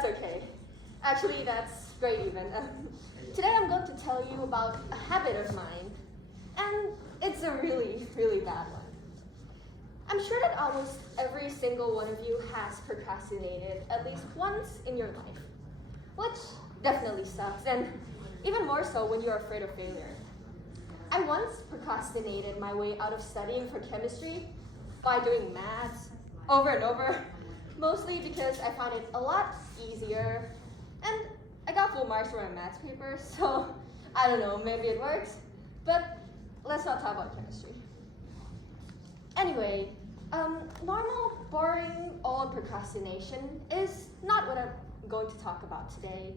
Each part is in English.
that's okay. Actually, that's great even. Today I'm going to tell you about a habit of mine, and it's a really, really bad one. I'm sure that almost every single one of you has procrastinated at least once in your life, which definitely sucks, and even more so when you're afraid of failure. I once procrastinated my way out of studying for chemistry by doing maths over and over, mostly because I found it a lot easier, and I got full marks for my maths paper, so I don't know, maybe it works, but let's not talk about chemistry. Anyway, normal, boring, old procrastination is not what I'm going to talk about today.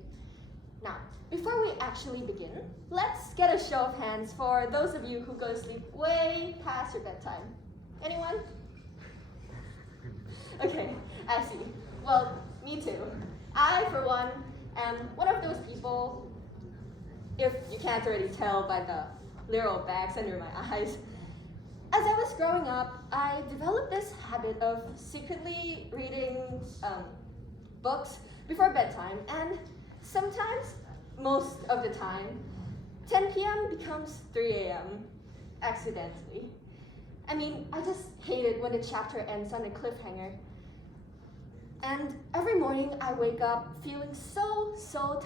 Now, before we actually begin, let's get a show of hands for those of you who go to sleep way past your bedtime. Anyone? Okay, I see. Well, me too. I, for one, am one of those people, if you can't already tell by the literal bags under my eyes. As I was growing up, I developed this habit of secretly reading books before bedtime, and sometimes, most of the time, 10 p.m. becomes 3 a.m. accidentally. I mean, I just hate it when the chapter ends on a cliffhanger. And every morning I wake up feeling so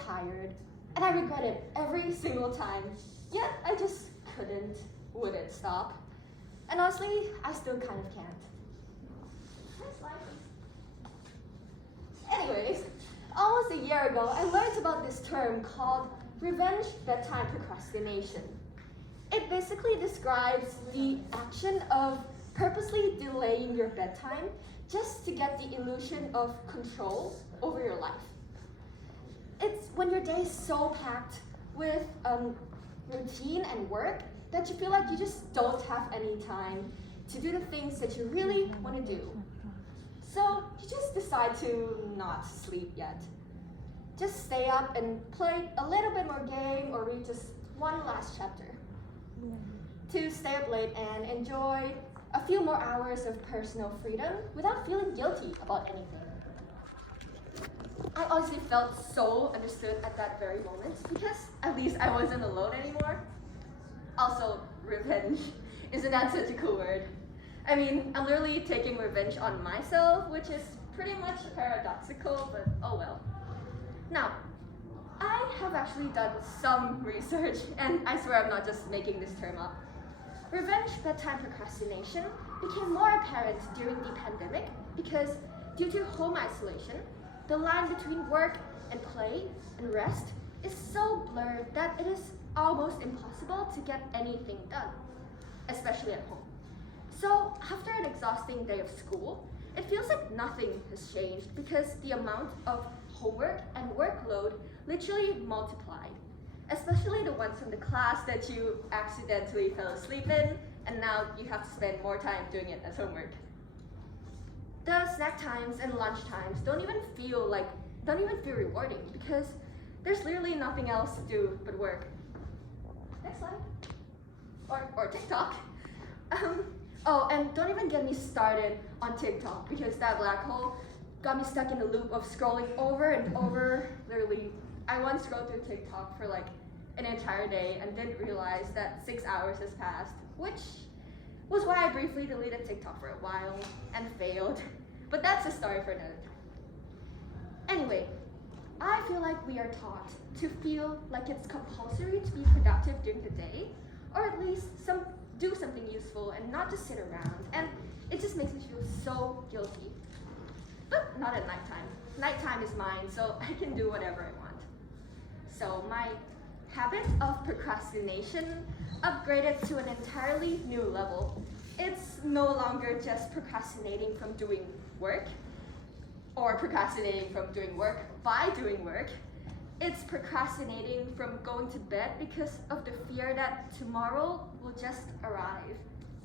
tired, and I regret it every single time, yet I just wouldn't stop. And honestly, I still kind of can't. Next slide, please. Anyways, almost a year ago, I learned about this term called revenge bedtime procrastination. It basically describes the action of purposely delaying your bedtime just to get the illusion of control over your life. It's when your day is so packed with routine and work that you feel like you just don't have any time to do the things that you really want to do. So you just decide to not sleep yet. Just stay up and play a little bit more game or read just one last chapter. To stay up late and enjoy a few more hours of personal freedom without feeling guilty about anything. I honestly felt so understood at that very moment because at least I wasn't alone anymore. Also, revenge. Isn't that such a cool word? I mean, I'm literally taking revenge on myself, which is pretty much paradoxical, but oh well. Now, I have actually done some research, and I swear I'm not just making this term up. Revenge bedtime procrastination became more apparent during the pandemic because due to home isolation, the line between work and play and rest is so blurred that it is almost impossible to get anything done, especially at home. So after an exhausting day of school, it feels like nothing has changed because the amount of homework and workload literally multiplied, especially the ones from the class that you accidentally fell asleep in, and now you have to spend more time doing it as homework. The snack times and lunch times don't even feel rewarding because there's literally nothing else to do but work. Next slide. Or TikTok. Oh, and don't even get me started on TikTok because that black hole got me stuck in a loop of scrolling over and over. Literally, I once scrolled through TikTok for like an entire day and didn't realize that 6 hours has passed, which was why I briefly deleted TikTok for a while and failed. But that's a story for another time. Anyway, I feel like we are taught to feel like it's compulsory to be productive during the day, or at least do something useful and not just sit around, and it just makes me feel so guilty. But not at nighttime. Nighttime is mine, so I can do whatever I want. So my habit of procrastination upgraded to an entirely new level. It's no longer just procrastinating from doing work, or procrastinating from doing work by doing work. It's procrastinating from going to bed because of the fear that tomorrow will just arrive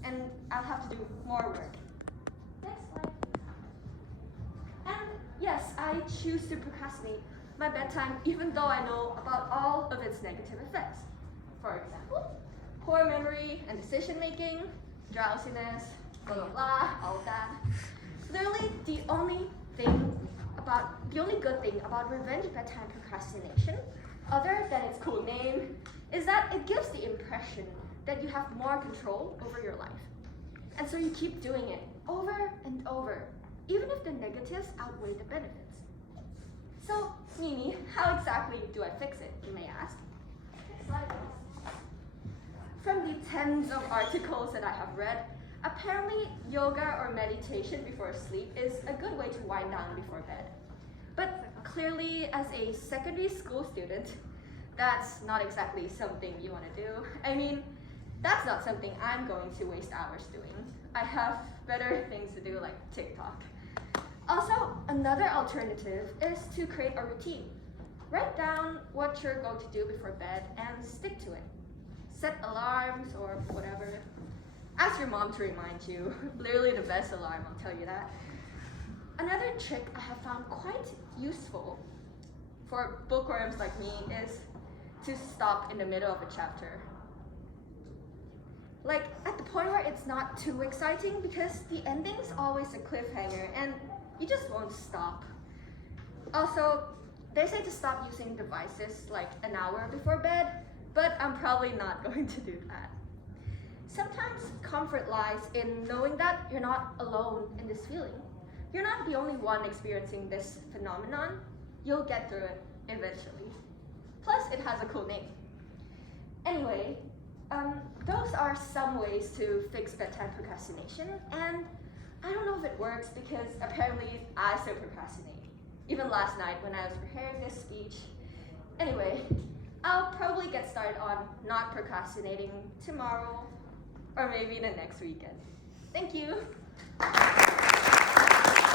and I'll have to do more work. Next slide. And yes, I choose to procrastinate my bedtime even though I know about all of its negative effects. For example, poor memory and decision making, drowsiness, blah blah blah, all of that. Literally, the only thing the only good thing about revenge bedtime procrastination, other than its cool name, is that it gives the impression that you have more control over your life. And so you keep doing it over and over, even if the negatives outweigh the benefits. So, Mimie, how exactly do I fix it, you may ask? From the tens of articles that I have read, apparently yoga or meditation before sleep is a good way to wind down before bed. But clearly, as a secondary school student, that's not exactly something you want to do. I mean, that's not something I'm going to waste hours doing. I have better things to do like TikTok. Also, another alternative is to create a routine. Write down what you're going to do before bed and stick to it. Set alarms or whatever. Ask your mom to remind you. Literally the best alarm, I'll tell you that. Another trick I have found quite useful for bookworms like me is to stop in the middle of a chapter. Like at the point where it's not too exciting because the ending's always a cliffhanger and you just won't stop. Also, they say to stop using devices like an hour before bed, but I'm probably not going to do that. Sometimes comfort lies in knowing that you're not alone in this feeling. You're not the only one experiencing this phenomenon. You'll get through it eventually. Plus, it has a cool name. Anyway, those are some ways to fix bedtime procrastination, and I don't know if it works because apparently I still procrastinate. Even last night when I was preparing this speech. Anyway, I'll probably get started on not procrastinating tomorrow or maybe the next weekend. Thank you.